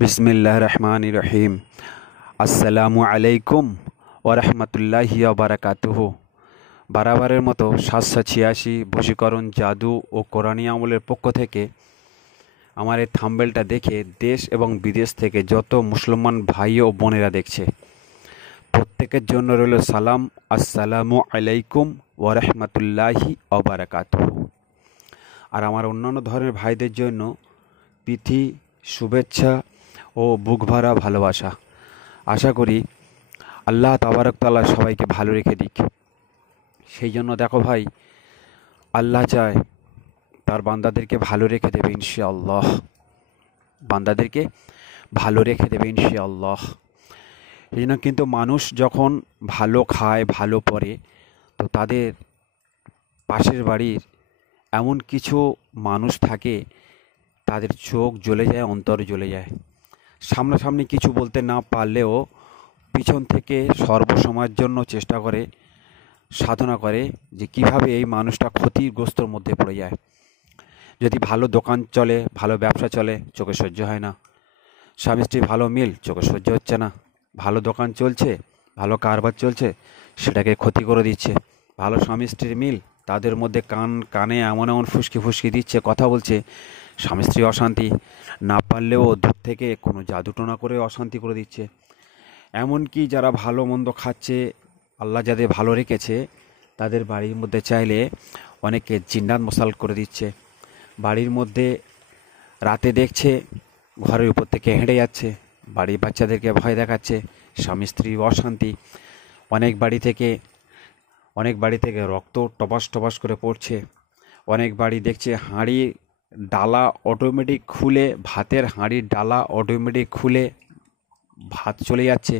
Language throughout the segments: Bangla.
বিসমিল্লাহির রহমানির রহিম। আসসালামু আলাইকুম ওয়া রাহমাতুল্লাহি ওয়া বারাকাতুহু। বারাবারের মতো ৭৮৬ বশীকরণ জাদু ও কোরআনী আমলের পক্ষ থেকে আমার এই থাম্বনেলটা দেখে দেশ এবং বিদেশ থেকে যত মুসলমান ভাই ও বোনেরা দেখছে প্রত্যেকের জন্য রইল সালাম, আসসালামু আলাইকুম ওয়া রাহমাতুল্লাহি ওয়া বারাকাতুহু। আর আমার অন্যান্য ধরনের ভাইদের জন্য প্রীতি, শুভেচ্ছা ও বুক ভরা ভালোবাসা। আশা করি আল্লাহ তাবারক তাআলা সবাইকে ভালো রেখে দিক। সেই জন্য দেখো ভাই, আল্লাহ চায় তার বান্দাদেরকে ভালো রেখে দেবে ইনশাআল্লাহ। বান্দাদেরকে ভালো রেখে দেবে ইনশাআল্লাহ। এই জন্য কিন্তু মানুষ যখন ভালো খায়, ভালো পরে, তো তাদের পাশের বাড়ির এমন কিছু মানুষ থাকে তাদের চোখ জ্বলে যায়, অন্তর জ্বলে যায়। সামনাসামনি কিছু বলতে না পারলেও পিছন থেকে সর্বসময়ের জন্য চেষ্টা করে, সাধনা করে যে কিভাবে এই মানুষটা ক্ষতিগ্রস্তর মধ্যে পড়ে যায়। যদি ভালো দোকান চলে, ভালো ব্যবসা চলে, চোখে সহ্য হয় না। স্বামী স্ত্রী ভালো মিল, চোখে সহ্য হচ্ছে না। ভালো দোকান চলছে, ভালো কারবার চলছে, সেটাকে ক্ষতি করে দিচ্ছে। ভালো স্বামী স্ত্রীর মিল, তাদের মধ্যে কানে এমন এমন ফুসকি ফুসকি দিচ্ছে, কথা বলছে, স্বামী স্ত্রী অশান্তি, না পারলেও দূর থেকে কোনো জাদুটোনা করে অশান্তি করে দিচ্ছে। এমনকি যারা ভালো মন্দ খাচ্ছে, আল্লাহ যাদের ভালো রেখেছে, তাদের বাড়ির মধ্যে চাইলে অনেকে জিন্নাত মশাল করে দিচ্ছে। বাড়ির মধ্যে রাতে দেখছে ঘরের উপর থেকে হেঁটে যাচ্ছে, বাড়ির বাচ্চাদেরকে ভয় দেখাচ্ছে, স্বামী স্ত্রী অশান্তি। অনেক বাড়ি থেকে রক্ত টপাস টপাস করে পড়ছে। অনেক বাড়ি দেখছে হাঁড়ির ডালা অটোমেটিক খুলে, ভাতের হাঁড়ির ডালা অটোমেটিক খুলে ভাত চলে যাচ্ছে।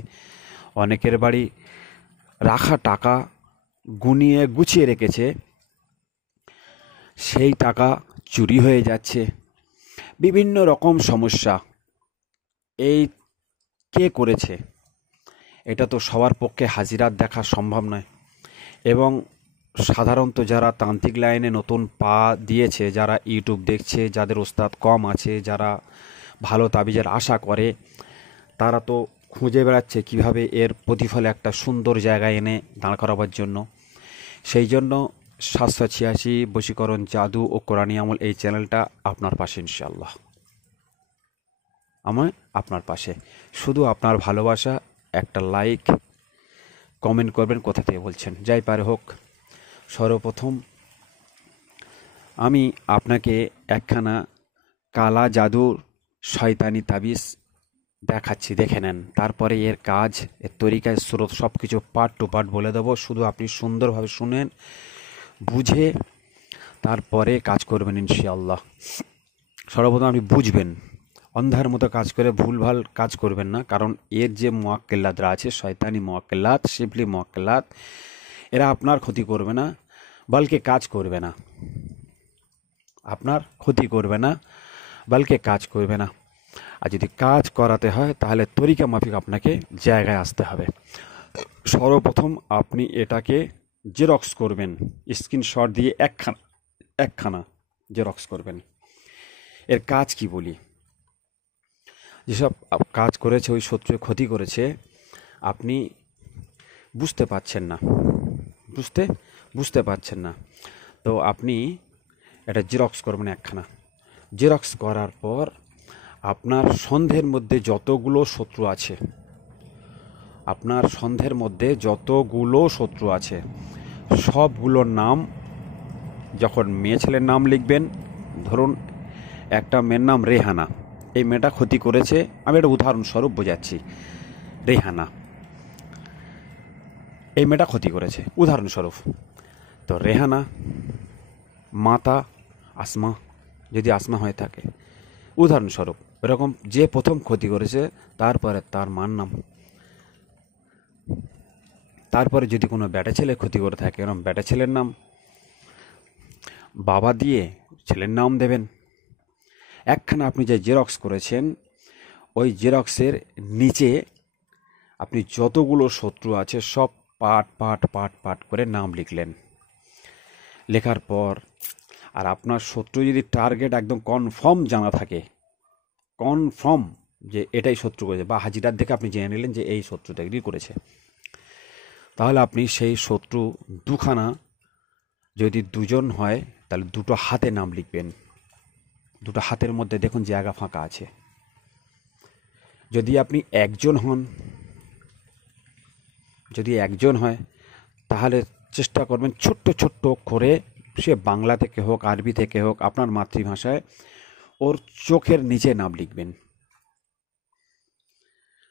অনেকের বাড়ি রাখা টাকা গুনিয়ে গুছিয়ে রেখেছে, সেই টাকা চুরি হয়ে যাচ্ছে। বিভিন্ন রকম সমস্যা। এই কে করেছে? এটা তো সবার পক্ষে হাজিরাত দেখা সম্ভব নয়। এবং সাধারণত যারা তান্ত্রিক লাইনে নতুন পা দিয়েছে, যারা ইউটিউব দেখছে, যাদের ওস্তাদ কম আছে, যারা ভালো তাবিজের আশা করে, তারা তো খুঁজে বেড়াচ্ছে কিভাবে এর প্রতিফলে একটা সুন্দর জায়গায় এনে দাঁড় করাবার জন্য। সেই জন্য ৭৮৬ বশীকরণ জাদু ও কোরআনী আমল এই চ্যানেলটা আপনার পাশে ইনশাআল্লাহ। আমি আপনার পাশে, শুধু আপনার ভালোবাসা, একটা লাইক, কমেন্ট করবেন কোথা থেকে বলছেন, যাই পারে হোক। সর্বপ্রথম আমি আপনাকে একখানা কালা জাদুর শয়তানি তাবিজ দেখাচ্ছি, দেখে নেন। তারপরে এর কাজ, এর তরিকায়, স্রোত সব কিছু পার্ট টু পার্ট বলে দেবো। শুধু আপনি সুন্দরভাবে শুনেন, বুঝে তারপরে কাজ করবেন ইনশাআল্লাহ। সর্বপ্রথম আপনি বুঝবেন, অন্ধার মতো কাজ করে ভুলভাল কাজ করবেন না। কারণ এর যে মুআক্কেলাতরা আছে, শয়তানি মুআক্কেলাত, শিবলি মুআক্কেলাত, এরা আপনার ক্ষতি করবে না, বলকে কাজ করবে না। আপনার ক্ষতি করবে না, বলকে কাজ করবে না। আর যদি কাজ করাতে হয় তাহলে তরিকা মাফিক আপনাকে জায়গায় আসতে হবে। সর্বপ্রথম আপনি এটাকে জেরক্স করবেন, স্ক্রিনশট দিয়ে একখানা জেরক্স করবেন। এর কাজ কি বলি। যেসব কাজ করেছে, ওই শত্রু ক্ষতি করেছে, আপনি বুঝতে পারছেন না, বুঝতে পারছেন না, তো আপনি এটা জেরক্স করবেন একখানা। জেরক্স করার পর আপনার সন্দেহের মধ্যে যতগুলো শত্রু আছে, সবগুলোর নাম, যখন মেয়ে ছেলের নাম লিখবেন, ধরুন একটা মেয়ের নাম রেহানা, এই মেয়েটা ক্ষতি করেছে, আমি একটা উদাহরণস্বরূপ বোঝাচ্ছি। রেহানা, এই মেয়েটা ক্ষতি করেছে উদাহরণস্বরূপ। তো রেহানা, মাতা আসমা, যদি আসমা হয়ে থাকে উদাহরণস্বরূপ, এরকম যে প্রথম ক্ষতি করেছে তারপরে তার মার নাম। তারপরে যদি কোনো বেটা ছেলে ক্ষতি করে থাকে, এরকম বেটা ছেলের নাম, বাবা দিয়ে ছেলের নাম দেবেন। একখানা আপনি যে জেরক্স করেছেন, ওই জেরক্সের নিচে আপনি যতগুলো শত্রু আছে সব পাট করে নাম লিখলেন। লেখার পর আর আপনার শত্রু যদি টার্গেট একদম কনফার্ম জানা থাকে, কনফার্ম যে এটাই শত্রু করেছে, বা হাজিরার দেখে আপনি জেনে নিলেন যে এই শত্রুটাই করেছে। তাহলে আপনি সেই শত্রু দুখানা, যদি দুজন হয় তাহলে দুটো হাতে নাম লিখবেন। দুটো হাতের মধ্যে দেখুন জায়গা ফাঁকা আছে। যদি আপনি একজন হন, যদি একজন হয় তাহলে চেষ্টা করবেন ছোট্ট ছোট্ট করে, সে বাংলা থেকে হোক আরবি থেকে হোক আপনার মাতৃভাষায়, ওর চোখের নিচে নাম লিখবেন।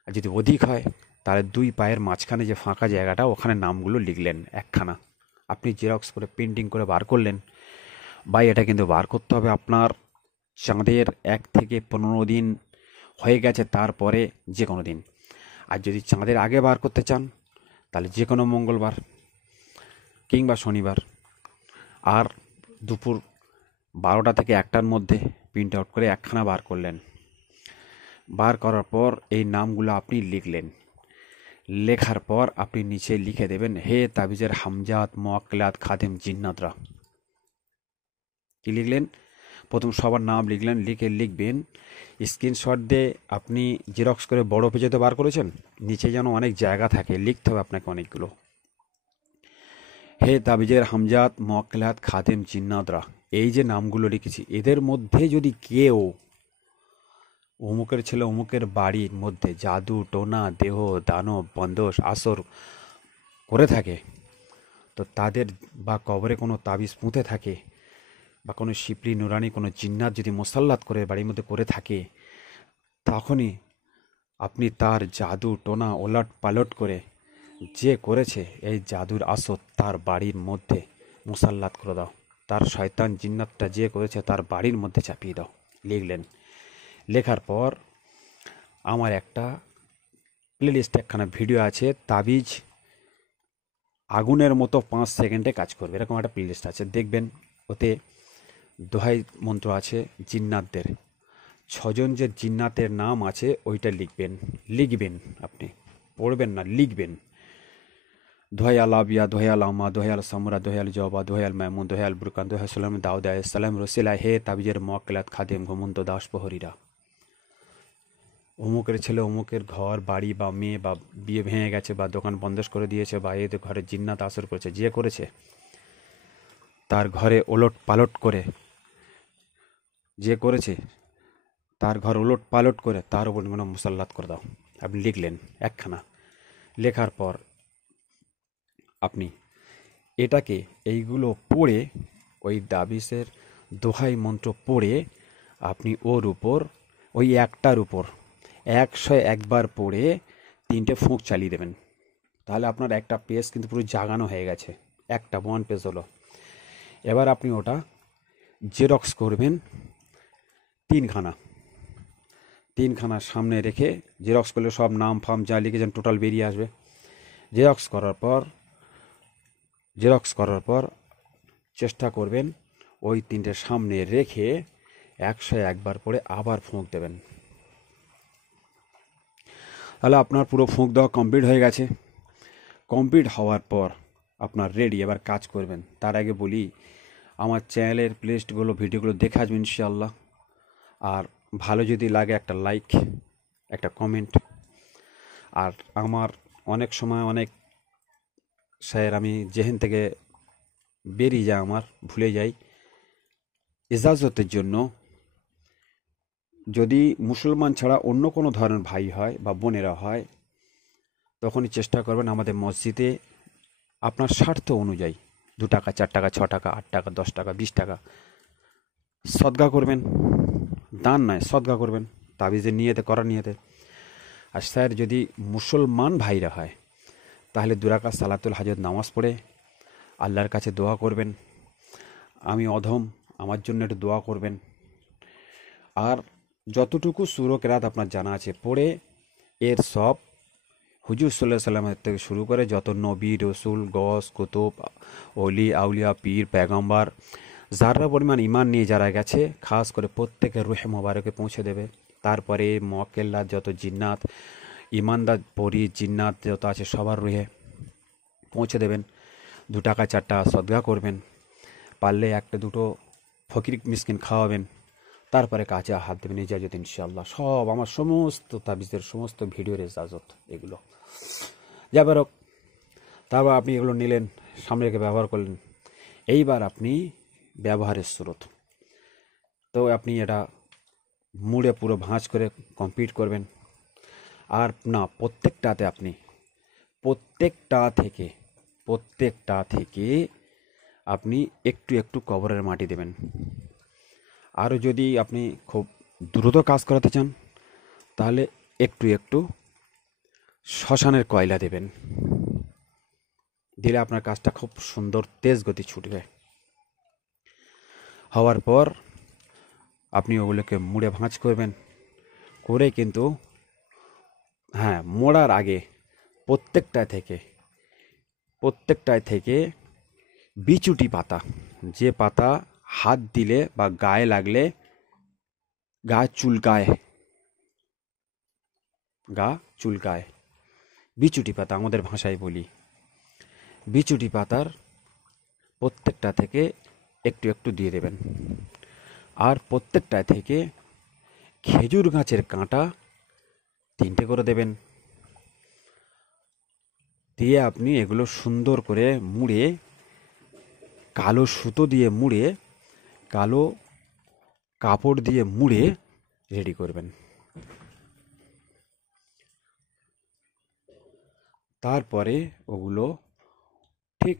আর যদি অধিক হয় তাহলে দুই পায়ের মাঝখানে যে ফাঁকা জায়গাটা ওখানে নামগুলো লিখলেন একখানা। আপনি জেরক্স করে প্রিন্টিং করে বার করলেন। ভাই এটা কিন্তু বার করতে হবে আপনার চাঁদের 1 থেকে 15 দিন হয়ে গেছে তারপরে যে কোনো দিন। আর যদি চাঁদের আগে বার করতে চান তাহলে যে কোনো মঙ্গলবার কিংবা শনিবার, আর দুপুর 12টা থেকে 1টার মধ্যে প্রিন্ট আউট করে একখানা বার করলেন। বার করার পর এই নামগুলো আপনি লিখলেন। লেখার পর আপনি নিচে লিখে দেবেন, হে তাবিজের হামজাত মোয়াক্কেলাত খাদেম জিন্নাতরা। কি লিখলেন? প্রথম সবার নাম লিখলেন, লিখে লিখবেন স্ক্রিনশট দিয়ে আপনি জেরক্স করে বড় পেজেতে বার করেছেন, নিচে যেন অনেক জায়গা থাকে, লিখতে হবে আপনাকে অনেকগুলো। হে তাবিজের হামজাত মোয়াক্কেলাত খাদেম জিন্নাতরা, এই যে নামগুলো লিখেছি এদের মধ্যে যদি কেউ অমুকের ছেলে অমুকের বাড়ির মধ্যে জাদু টোনা দেহ দানব বন্দোষ আসর করে থাকে, তো তাদের বা কবরে কোনো তাবিজ পুঁতে থাকে, বা কোনো শিপরি নুরানি কোনো জিন্নাত যদি মোসাল্লাত করে বাড়ির মধ্যে করে থাকে, তখনই আপনি তার জাদু টোনা ওলট পালট করে যে করেছে এই জাদুর আসর তার বাড়ির মধ্যে মোসাল্লাত করে দাও, তার শয়তান জিন্নাতটা যে করেছে তার বাড়ির মধ্যে চাপিয়ে দাও। লিখলেন। লেখার পর আমার একটা প্লেলিস্ট একখানা ভিডিও আছে, তাবিজ আগুনের মতো 5 সেকেন্ডে কাজ করবে, এরকম একটা প্লেলিস্ট আছে, দেখবেন। ওতে দোহাই মন্ত্র আছে জিন্নাতদের। 6জন যে জিন্নাতের নাম আছে ওইটা লিখবেন আপনি, পড়বেন না, লিখবেন। দোহাই আল আবিয়া, দোহাই আল আমা, দোহাই আল সামরা, দোহাই আল জবা, দোহাই আল মামুন, দোহাই আল বুরকান, দোহাই সালাম দাউদ আলাইহিস সালাম রসিলা, হে তাবিজের মোয়াক্কেলাত খাদেম ঘুমন্ত দাস প্রহরীরা। অমুকের ছেলে অমুকের ঘর বাড়ি বা মেয়ে বা বিয়ে ভেঙে গেছে বা দোকান বন্ধ করে দিয়েছে বা এদের ঘরে জিন্নাত আসর করেছে, যে করেছে তার ঘরে ওলট পালট করে, যে করেছে তার ঘর ওলট পালট করে তার উপর মানে মুসাল্লাত করে দাও। আপনি লিখলেন একখানা। লেখার পর আপনি এটাকে এইগুলো পড়ে, ওই দাবিসের দোহাই মন্ত্র পড়ে আপনি ওর উপর, ওই একটার উপর 101 বার পড়ে 3টে ফুঁক চালিয়ে দেবেন। তাহলে আপনার একটা পেজ কিন্তু পুরো জাগানো হয়ে গেছে, একটা 1 পেজ হলো। এবার আপনি ওটা জেরক্স করবেন 3খানা সামনে রেখে, জেরক্স করলে সব নাম ফাম যা লিখেছেন টোটাল বেরিয়ে আসবে। জেরক্স করার পর চেষ্টা করবেন ওই 3টে সামনে রেখে 101 বার পরে আবার ফুঁক দেবেন। তাহলে আপনার পুরো ফুঁক দেওয়া কমপ্লিট হয়ে গেছে। কমপ্লিট হওয়ার পর আপনার রেডি, এবার কাজ করবেন। তার আগে বলি, আমার চ্যানেলের প্লেলিস্টগুলো ভিডিওগুলো দেখে আসবেন ইনশাআল্লাহ। আর ভালো যদি লাগে একটা লাইক, একটা কমেন্ট। আর আমার অনেক সময় অনেক স্যার আমি যেখান থেকে বেরিয়ে যায়, আমার ভুলে যাই, ইজাজতের জন্য যদি মুসলমান ছাড়া অন্য কোনো ধরনের ভাই হয় বা বোনেরা হয়, তখনই চেষ্টা করবেন আমাদের মসজিদে আপনার স্বার্থ অনুযায়ী 2 টাকা 4 টাকা 6 টাকা 8 টাকা 10 টাকা 20 টাকা সদগা করবেন। দান নয়, সদগা করবেন তাবিজের নিয়েতে, করার নিয়েতে। আর স্যার যদি মুসলমান ভাইরা হয় তাহলে 2 রাকাত সালাতুল হাজত নামাজ পড়ে আল্লাহর কাছে দোয়া করবেন, আমি অধম, আমার জন্য একটু দোয়া করবেন। আর যতটুকু সূরা কেরাত আপনার জানা আছে পড়ে, এর সব হুজুর সাল্লাল্লাহু আলাইহি সাল্লামের থেকে শুরু করে যত নবী রসুল গস কুতুব ওলি আউলিয়া পীর পেগম্বর যারা পরিমাণ ইমান নিয়ে যারা গেছে, খাস করে প্রত্যেকের রুহে মোবারকে পৌঁছে দেবে। তারপরে মোয়াক্কেলাত যত জিন্নাত ইমানদার পরি জিন্নাত যত আছে সবার রুহে পৌঁছে দেবেন। 2 টাকা 4 টাকা সদগা করবেন, পারলে 1-2 ফকির মিসকিন খাওয়াবেন। তারপরে কাজে হাত দেবেন ইজাজত ইনশাআল্লাহ। সব আমার সমস্ত তাবিজের সমস্ত ভিডিওর ইজাজত এগুলো। যাবার হোক, তারপর আপনি এগুলো নিলেন, সামনে রেখে ব্যবহার করলেন। এইবার আপনি ব্যবহারের স্রোত, তো আপনি এটা মুড়ে পুরো ভাঁজ করে কমপ্লিট করবেন। আর না, প্রত্যেকটা থেকে আপনি একটু একটু কবরের মাটি দেবেন। আরও যদি আপনি খুব দ্রুত কাজ করাতে চান তাহলে একটু একটু শ্মশানের কয়লা দেবেন, দিলে আপনার কাজটা খুব সুন্দর তেজ গতি ছুটবে। হওয়ার পর আপনি ওগুলোকে মুড়ে ভাঁজ করবেন, করে কিন্তু হ্যাঁ, মোড়ার আগে প্রত্যেকটায় থেকে বিচুটি পাতা, যে পাতা হাত দিলে বা গায়ে লাগলে গা চুলকায়, বিচুটি পাতা আমাদের ভাষায় বলি, বিচুটি পাতার প্রত্যেকটা থেকে একটু একটু দিয়ে দেবেন। আর প্রত্যেকটা থেকে খেজুর গাছের কাঁটা 3টে করে দেবেন। দিয়ে আপনি এগুলো সুন্দর করে মুড়ে, কালো সুতো দিয়ে মুড়ে, কালো কাপড় দিয়ে মুড়ে রেডি করবেন। তারপরে ওগুলো ঠিক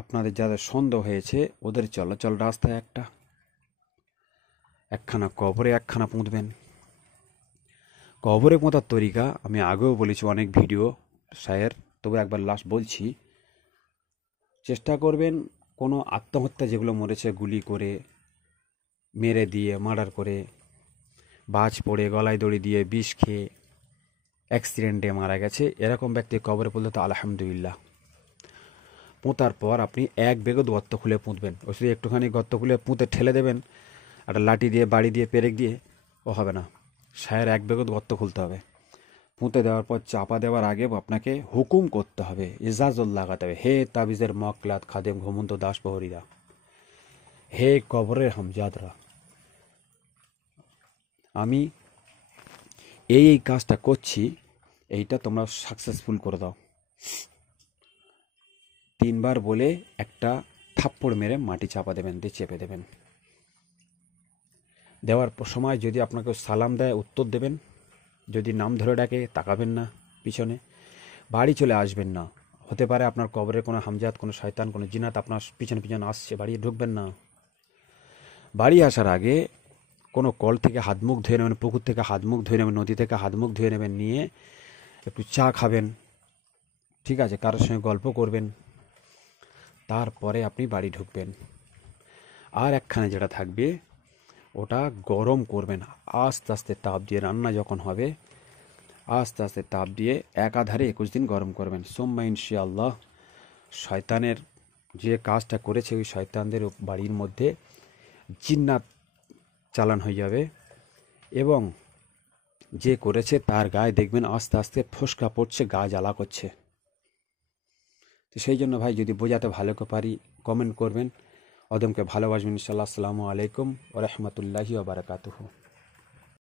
আপনাদের যাদের সন্দেহ হয়েছে ওদের চলাচল রাস্তায় একখানা কবরে একখানা পুঁতবেন। কবরে পোঁতার তরিকা আমি আগেও বলেছি অনেক ভিডিও শায়ের, তবে একবার লাস্ট বলছি। চেষ্টা করবেন কোনো আত্মহত্যা যেগুলো মরেছে গুলি করে, মেরে দিয়ে, মার্ডার করে, বাজ পড়ে, গলায় দড়ি দিয়ে, বিষ খেয়ে, অ্যাক্সিডেন্টে মারা গেছে, এরকম ব্যক্তি কবরে পড়লে তো আলহামদুলিল্লাহ। পোঁতার পর আপনি এক বেগত গর্ত খুলে পুঁতবেন। ওই শুধু একটুখানি গর্ত খুলে পুঁতে ঠেলে দেবেন একটা লাঠি দিয়ে, বাড়ি দিয়ে, পেরেক দিয়ে, ও হবে না। শায়ের এক বেগত গর্ত খুলতে হবে। পুঁতে দেওয়ার পর চাপা দেওয়ার আগে আপনাকে হুকুম করতে হবে, ইজাজত লাগাতে হবে, হে তাবিজের মকলাত খাদেম ঘুমন্ত দাস প্রহরীরা, হে কবরের হামজাদরা, আমি এই কাজটা করছি, এইটা তোমরা সাকসেসফুল করে দাও। 3বার বলে একটা থাপ্পড় মেরে মাটি চাপা দেবেন, দিয়ে চেপে দেবেন। দেওয়ার সময় যদি আপনাকে সালাম দেয় উত্তর দেবেন, যদি নাম ধরে ডাকে তাকাবেন না পিছনে, বাড়ি চলে আসবেন না। হতে পারে আপনার কবরে কোনো হামজাত, কোনো শয়তান, কোনো জিনাত আপনার পিছনে আসছে, বাড়ি ঢুকবেন না। বাড়ি আসার আগে কোনো কল থেকে হাত মুখ ধুয়ে নেবেন, পুকুর থেকে হাত মুখ ধুয়ে নেবেন, নদী থেকে হাত মুখ ধুয়ে নেবেন, নিয়ে একটু চা খাবেন, ঠিক আছে, কারোর সঙ্গে গল্প করবেন, তারপরে আপনি বাড়ি ঢুকবেন। আর একখানে যেটা থাকবে ওটা গরম করবেন আস্তে আস্তে তাপ দিয়ে, রান্না যখন হবে আস্তে আস্তে তাপ দিয়ে একাধারে 21 দিন গরম করবেন। সোম্মা ইনশাআল্লাহ শয়তানের যে কাজটা করেছে ওই শয়তানদের বাড়ির মধ্যে জিন্নাত চালান হয়ে যাবে, এবং যে করেছে তার গায়ে দেখবেন আস্তে আস্তে ফোসকা পড়ছে, গা জ্বালা করছে। তো সেই জন্য ভাই যদি বোঝাতে ভালো করে পারি কমেন্ট করবেন, অদমকে ভালোবাসবেন ইনশাআল্লাহ। আসসালামু আলাইকুম ওয়া রাহমাতুল্লাহি ওয়া বারাকাতুহু।